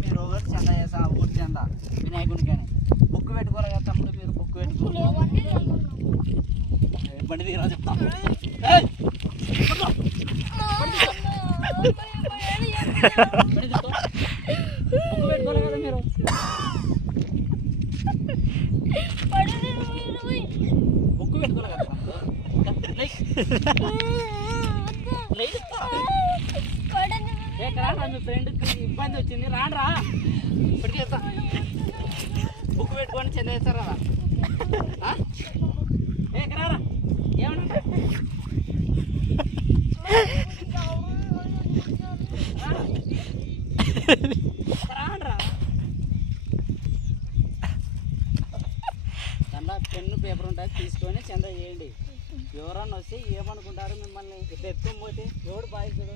మీరు ఎవరు చందా చేసా ఊరి చందా వినాయకునికి అని బుక్ పెట్టుకోవాలి కదా తమ్ముడు. మీరు బుక్ పెట్టుకోవాలి బండి దిగిరా చెప్తా. బుక్ పెట్టుకోవాలి కదా మీరు. బుక్ పెట్టుకోవాలి కదా మీ ఫ్రెండ్కి ఇబ్బంది వచ్చింది రాండ్రా ఇప్పటికేస్తా. బుక్ పెట్టుకొని చెంద వేస్తారు కదా రారా ఏమన్నా రాండ్రా. చందా పెన్ను పేపర్ ఉంటుంది తీసుకొని చందా చేయండి. ఎవరన్నా వస్తే ఏమనుకుంటారు మిమ్మల్ని ఇట్లా ఎత్తుకుపోతే ఎవడు బాధితుడు.